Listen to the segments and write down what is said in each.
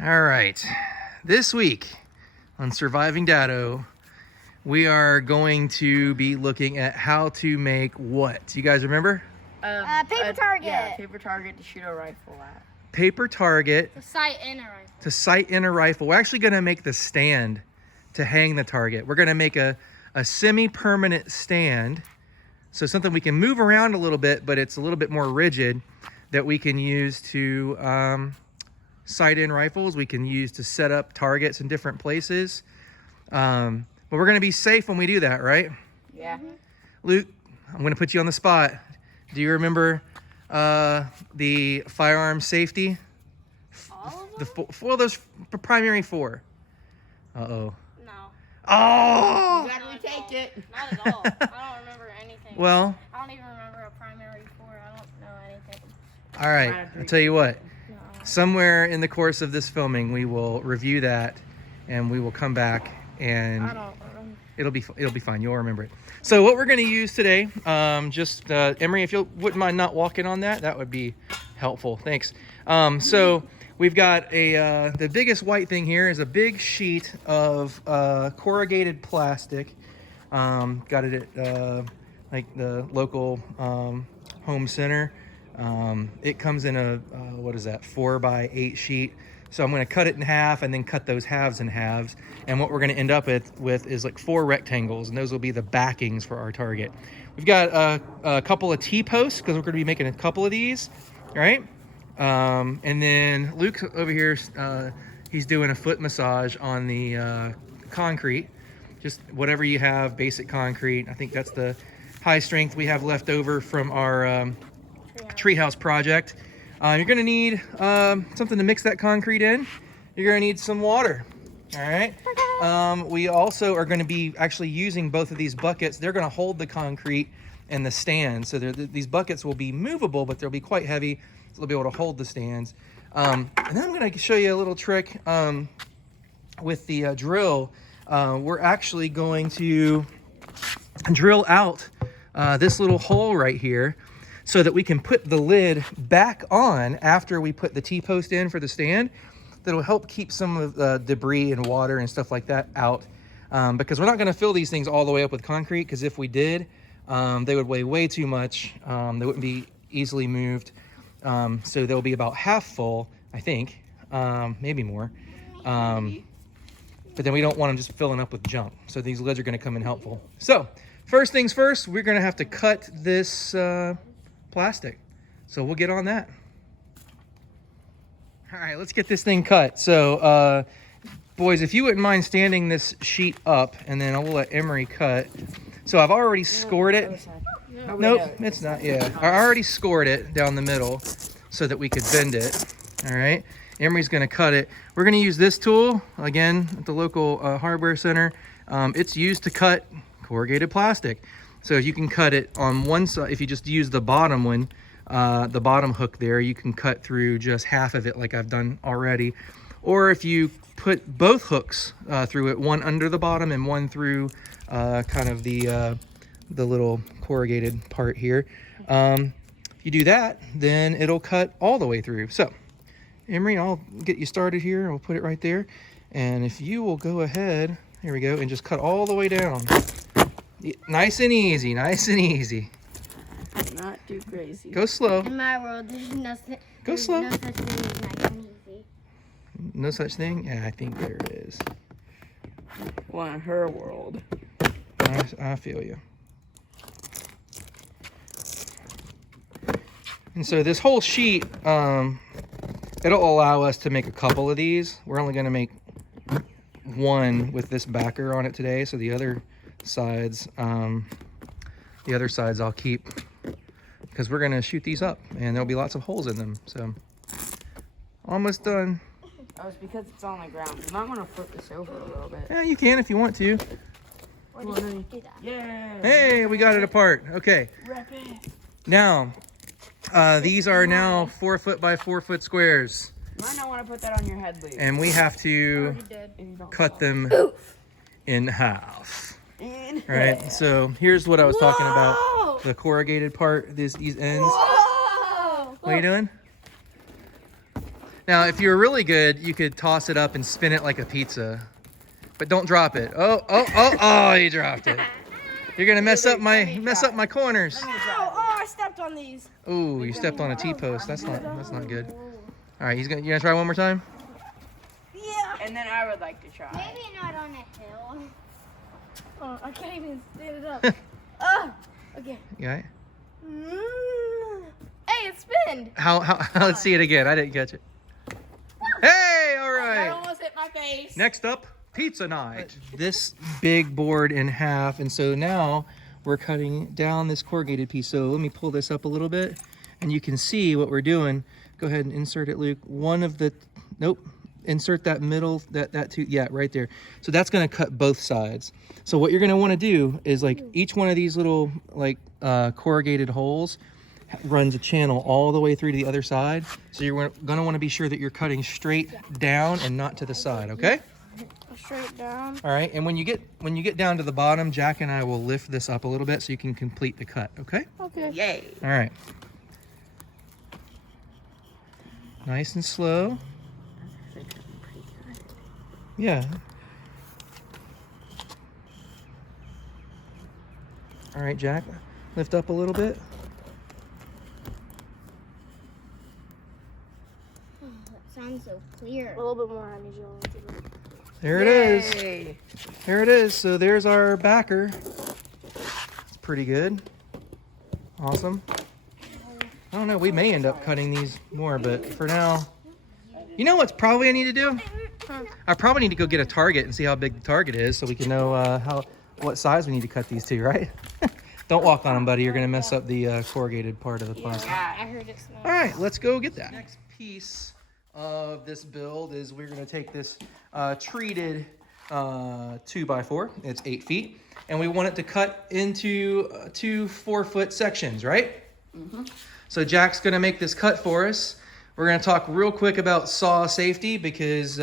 All right, this week on Surviving Dado, we are going to be looking at how to make what? You guys remember? Paper target. Yeah, paper target to shoot a rifle at. Paper target To sight in a rifle. to sight in a rifle. We're actually going to make the stand to hang the target. We're going to make a semi-permanent stand, so something we can move around a little bit, but it's a little bit more rigid, that we can use to sight in rifles. We can use to set up targets in different places. But we're going to be safe when we do that, right? Yeah. Luke, I'm going to put you on the spot. Do you remember the firearms safety? All of them? Well, those primary four. Uh-oh. No. Oh! You gotta retake it. Not at all. I don't remember anything. Well, I don't even remember a primary four. I don't know anything. all right. I'll tell you what. No. Somewhere in the course of this filming, we will review that, and we will come back, and I don't remember. it'll be fine. You'll remember it. So what we're going to use today, Emery, if you wouldn't mind not walking on that, that would be helpful. Thanks. So we've got the biggest white thing here is a big sheet of corrugated plastic. Got it at like the local home center. It comes in a what is that, 4x8 sheet. So I'm going to cut it in half and then cut those halves in halves. And what we're going to end up with is like 4 rectangles, and those will be the backings for our target. We've got a couple of T-posts because we're going to be making a couple of these, all right? And then Luke over here, he's doing a foot massage on the concrete. Just whatever you have, basic concrete. I think that's the high strength we have left over from our treehouse project. You're going to need something to mix that concrete in. You're going to need some water. All right. We also are going to be actually using both of these buckets. They're going to hold the concrete and the stand. So these buckets will be movable, but they'll be quite heavy. So they'll be able to hold the stands. And then I'm going to show you a little trick with the drill. We're actually going to drill out this little hole right here, so that we can put the lid back on after we put the T-post in for the stand. That'll help keep some of the debris and water and stuff like that out. Because we're not gonna fill these things all the way up with concrete, because if we did, they would weigh way too much. They wouldn't be easily moved. So they'll be about half full, I think, maybe more. But then we don't want them just filling up with junk. So these lids are gonna come in helpful. So first things first, we're gonna have to cut this plastic. So we'll get on that. All right, let's get this thing cut. So boys, if you wouldn't mind standing this sheet up, and then I'll let Emery cut. So I've already scored it. Nope, it's not. Yeah, I already scored it down the middle so that we could bend it. All right, Emery's gonna cut it. We're gonna use this tool again at the local hardware center. It's used to cut corrugated plastic. So you can cut it on one side. If you just use the bottom one, the bottom hook there, you can cut through just half of it like I've done already. Or if you put both hooks through it, one under the bottom and one through kind of the little corrugated part here. If you do that, then it'll cut all the way through. So Emery, I'll get you started here, and we'll put it right there. And if you will go ahead, here we go, and just cut all the way down. Nice and easy, nice and easy. Not too crazy. Go slow. In my world, there's nothing. Go slow. No such thing as nice and easy. No such thing? Yeah, I think there is. Well, in her world. I feel you. And so this whole sheet, it'll allow us to make a couple of these. We're only going to make one with this backer on it today, so the other sides I'll keep, because we're gonna shoot these up and there'll be lots of holes in them. So almost done. Oh, it's because it's on the ground. You might want to flip this over a little bit. Yeah, you can if you want to. What did you do that? Yeah. Hey, we got it apart. Okay, Wrap it. now these are now 4 foot by 4 foot squares, You might not want to put that on your head, Lee. and we have to Already did. If you don't cut fall. them in half. In All right, half. so here's what I was talking about. Whoa! The corrugated part, these ends. Whoa! What are you doing? Now, if you're really good, you could toss it up and spin it like a pizza. But don't drop it. Oh, you dropped it. You're gonna mess up my corners. Oh, I stepped on these. Ooh, you stepped on a T-post. That's not good. All right, you gonna try one more time? Yeah. And then I would like to try. Maybe not on a hill. Oh, I can't even stand it up. Okay. You all right? Hey, it spinned. How let's see it again. I didn't catch it. Hey, all I right. almost hit my face. Next up, pizza night. This big board in half, and so now we're cutting down this corrugated piece. So let me pull this up a little bit, and you can see what we're doing. Go ahead and insert it, Luke. Insert that middle, that two, yeah, right there. So that's gonna cut both sides. So what you're gonna wanna do is like each one of these little like corrugated holes runs a channel all the way through to the other side. So you're gonna wanna be sure that you're cutting straight down and not to the side, okay? Straight down. All right, and when you get down to the bottom, Jack and I will lift this up a little bit so you can complete the cut, okay? Okay. Yay. All right. Nice and slow. Yeah. All right, Jack, lift up a little bit. Oh, that sounds so clear. A little bit more. I need you to There it is. Yay. There it is. So there's our backer. It's pretty good. Awesome. I don't know. We may end up cutting these more, but for now, you know what's probably I need to do? I probably need to go get a target and see how big the target is so we can know what size we need to cut these to, right? Don't walk on them, buddy. You're going to mess up the corrugated part of the plastic. Yeah, I heard it smell. All right, let's go get that. Next piece of this build is we're going to take this treated 2x4. It's 8 feet. And we want it to cut into two 4-foot sections, right? Mm-hmm. So Jack's going to make this cut for us. We're going to talk real quick about saw safety because,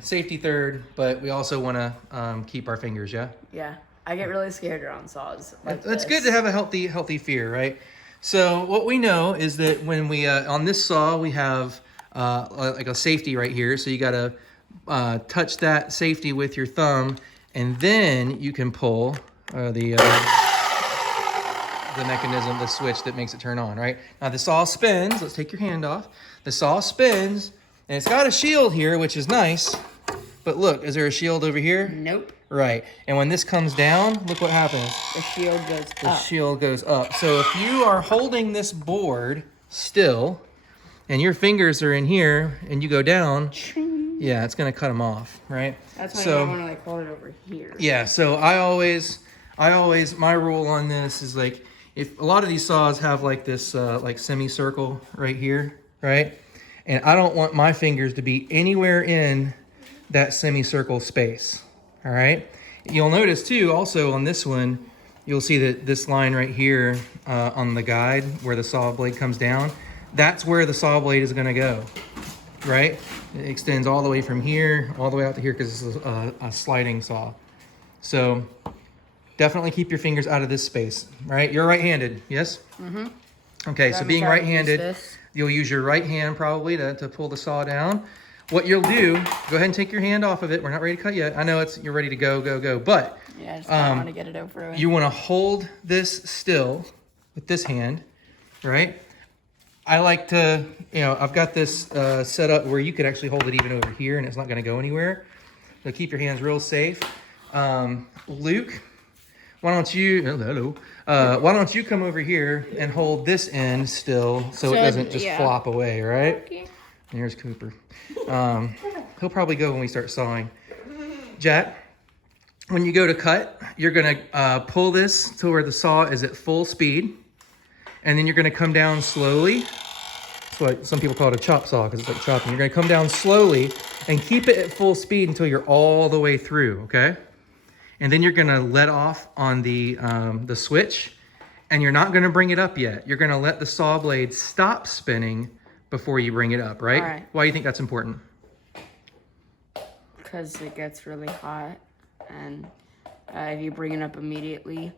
safety third, but we also want to keep our fingers, yeah? Yeah. I get really scared around saws. It's good to have a healthy fear, right? So what we know is that when we, on this saw, we have like a safety right here. So you got to touch that safety with your thumb, and then you can pull the mechanism, the switch that makes it turn on, right? Now the saw spins. Let's take your hand off. The saw spins, and it's got a shield here, which is nice. But look, is there a shield over here? Nope. Right. And when this comes down, look what happens. The shield goes up. The shield goes up. So if you are holding this board still, and your fingers are in here, and you go down, yeah, it's gonna cut them off, right? That's why I want to like hold it over here. Yeah. So I always, my rule on this is like, if a lot of these saws have like this like semicircle right here, right? And I don't want my fingers to be anywhere in that semicircle space. All right. You'll notice too, also on this one, you'll see that this line right here on the guide where the saw blade comes down, that's where the saw blade is going to go, right? It extends all the way from here, all the way out to here because this is a sliding saw. So definitely keep your fingers out of this space, right? You're right-handed, yes? Mm-hmm. Okay, so being right-handed, you'll use your right hand probably to pull the saw down. What you'll do, go ahead and take your hand off of it. We're not ready to cut yet. I know you're ready to go, but yeah, I just want to get it over with. You want to hold this still with this hand, right? I like to, I've got this set up where you could actually hold it even over here and it's not going to go anywhere. So keep your hands real safe. Luke, why don't you come over here and hold this end still so it doesn't just flop away, right? Okay. Here's Cooper. He'll probably go when we start sawing. Jack, when you go to cut, you're going to pull this to where the saw is at full speed, and then you're going to come down slowly. That's why some people call it a chop saw, because it's like chopping. You're going to come down slowly and keep it at full speed until you're all the way through, okay? And then you're going to let off on the switch, and you're not going to bring it up yet. You're going to let the saw blade stop spinning before you bring it up, right? All right. Why do you think that's important? Because it gets really hot, and if you bring it up immediately,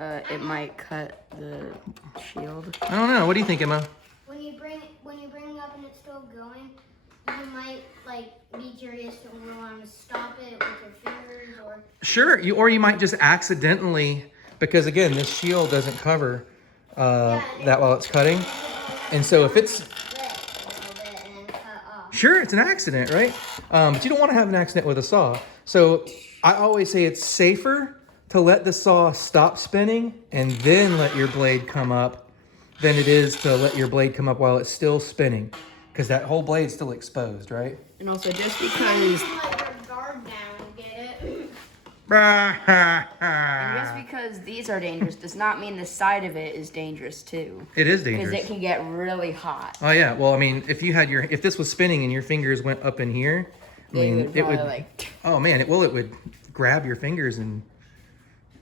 it might cut the shield. I don't know. What do you think, Emma? when you bring it up and it's still going, you might like be curious and want to stop it with your fingers or. Sure, or you might just accidentally, because again, this shield doesn't cover that while it's cutting. And so if it's, sure, it's an accident, right? But you don't want to have an accident with a saw. So I always say it's safer to let the saw stop spinning and then let your blade come up than it is to let your blade come up while it's still spinning. Because that whole blade's still exposed, right? And also, just because and just because these are dangerous does not mean the side of it is dangerous too. It is dangerous. Because it can get really hot. Oh yeah. Well, I mean, if this was spinning and your fingers went up in here, it would. Like... Oh man, it would grab your fingers and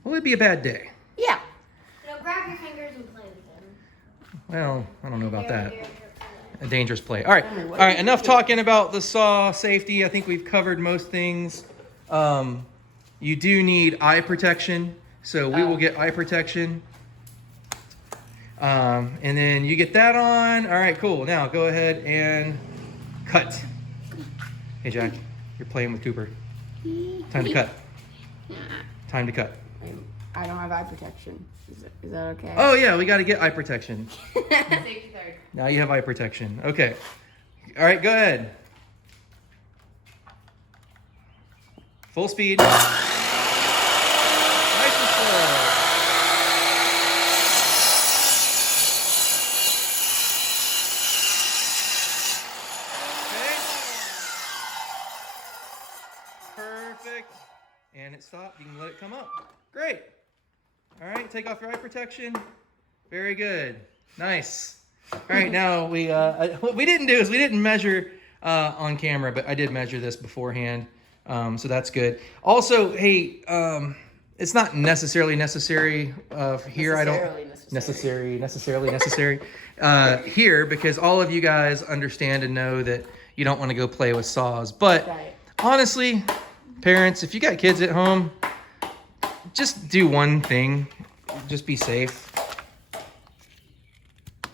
it'd be a bad day. Yeah. No, grab your fingers and play with them. Well, I don't know about that. Very A dangerous play. All right. Enough talking about the saw safety. I think we've covered most things. You do need eye protection, so we will get eye protection. And then you get that on. All right, cool. Now go ahead and cut. Hey, Jack, you're playing with Cooper. Time to cut. Time to cut. I don't have eye protection. Is that okay? Oh, yeah, we got to get eye protection. Safety third. Now you have eye protection. Okay. All right, go ahead. Full speed. Nice and slow. Okay. Perfect. And it stopped. You can let it come up. Great. All right, take off your eye protection. Very good. Nice. All right, now what we didn't do is we didn't measure on camera, but I did measure this beforehand. So that's good. Also, hey, it's not necessarily necessary here. Necessarily necessary here, because all of you guys understand and know that you don't want to go play with saws. But honestly, parents, if you got kids at home, just do one thing. Just be safe.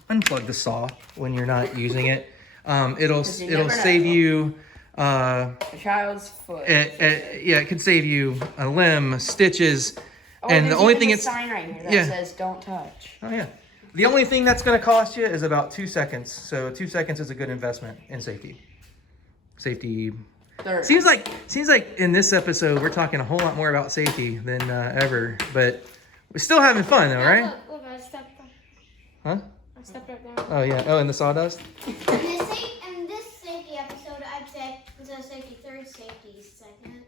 Unplug the saw when you're not using it. It'll save you a child's foot. It could save you a limb, stitches, Oh, and the only thing it's sign right here that says "Don't touch." Oh yeah. The only thing that's going to cost you is about 2 seconds. So 2 seconds is a good investment in safety. Safety. Third. Seems like in this episode we're talking a whole lot more about safety than ever, but we're still having fun though, right? Look, I stepped on. Huh? I stepped right down. Oh yeah. Oh, and the sawdust. In this safety episode, I'd say instead of safety third, safety second.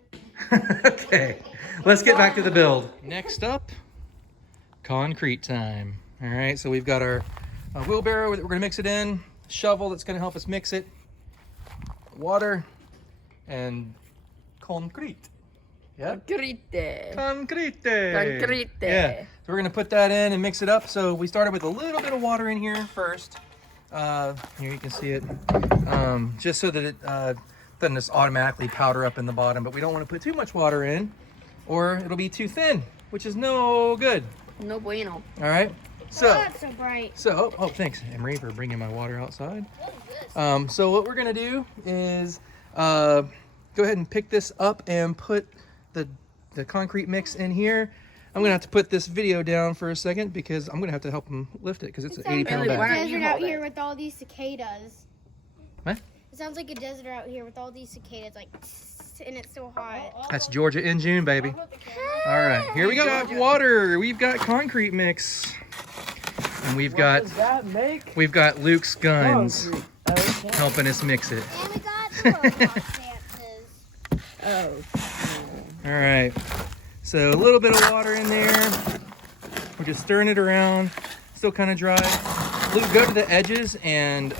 Okay. Let's get back to the build. Next up, concrete time. All right. So we've got our wheelbarrow that we're going to mix it in, shovel that's going to help us mix it, water, and concrete. Yeah. Concrete. Concrete. Yeah. So we're going to put that in and mix it up. So we started with a little bit of water in here first. Here you can see it. Just so that it doesn't just automatically powder up in the bottom. But we don't want to put too much water in or it'll be too thin, which is no good. No bueno. All right. So, that's so bright. So, oh, thanks, Emery, for bringing my water outside. So what we're going to do is go ahead and pick this up and put the concrete mix in here. I'm going to have to put this video down for a second because I'm going to have to help him lift it because it's an 80-pound It sounds like bag. a desert out here with all these cicadas. What? It sounds like a desert out here with all these cicadas, like, and it's so hot. That's Georgia in June, baby. All right, here we go. We've got water. We've got concrete mix. And we've got Luke's guns helping us mix it. And we got the Roblox dances. Oh. All right. So a little bit of water in there. We're just stirring it around. Still kind of dry. Luke, go to the edges and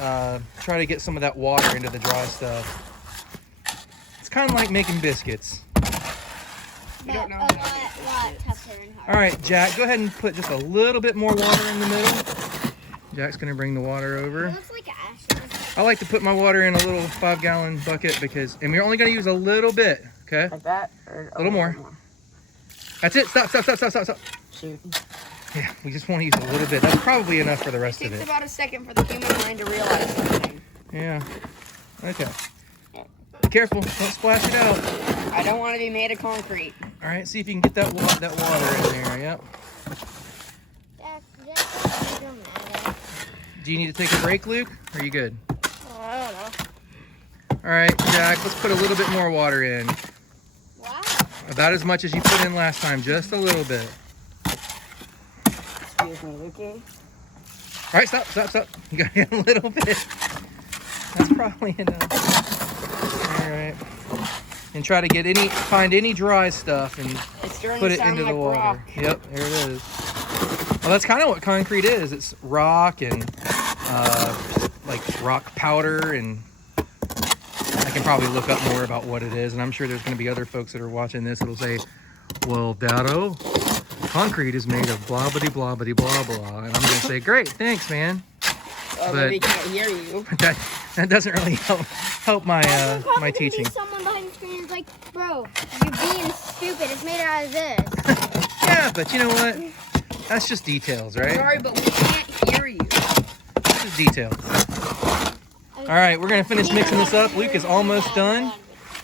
try to get some of that water into the dry stuff. It's kind of like making biscuits. You don't know A how to make lot tougher and harder. All right, Jack, go ahead and put just a little bit more water in the middle. Jack's going to bring the water over. It looks like ashes. I like to put my water in a little 5-gallon bucket and we're only going to use a little bit, okay? Like that? Or A little more. That's it. Stop. Shoot. Yeah, we just want to use a little bit. That's probably enough for the rest It of takes it. about a second for the human mind to realize something. Yeah. Okay. Be careful. Don't splash it out. I don't want to be made of concrete. All right. See if you can get that water in there. Yep. Jack don't matter. Do you need to take a break, Luke? Or are you good? Oh, I don't know. All right, Jack. Let's put a little bit more water in. Wow. About as much as you put in last time. Just a little bit. Excuse me, Lukey. All right. Stop. You got a little bit. That's probably enough. All right. And try to find any dry stuff and It's starting put to it sound into the like water. rock. Yep, there it is. Well, that's kind of what concrete is. It's rock and like rock powder, and I can probably look up more about what it is. And I'm sure there's going to be other folks that are watching this that'll say, "Well, Dado, concrete is made of blah blah blah blah blah blah," and I'm going to say, "Great, thanks, man." Oh, But- we can't hear you. That doesn't really help my my teaching. Someone behind the screen is like, bro, you're being stupid. It's made out of this. Yeah, but you know what? That's just details, right? Sorry, but we can't hear you. It's just details. All right, we're gonna finish mixing this up. Luke is almost done,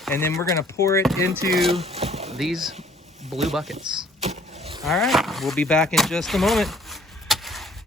and then we're gonna pour it into these blue buckets. All right, we'll be back in just a moment.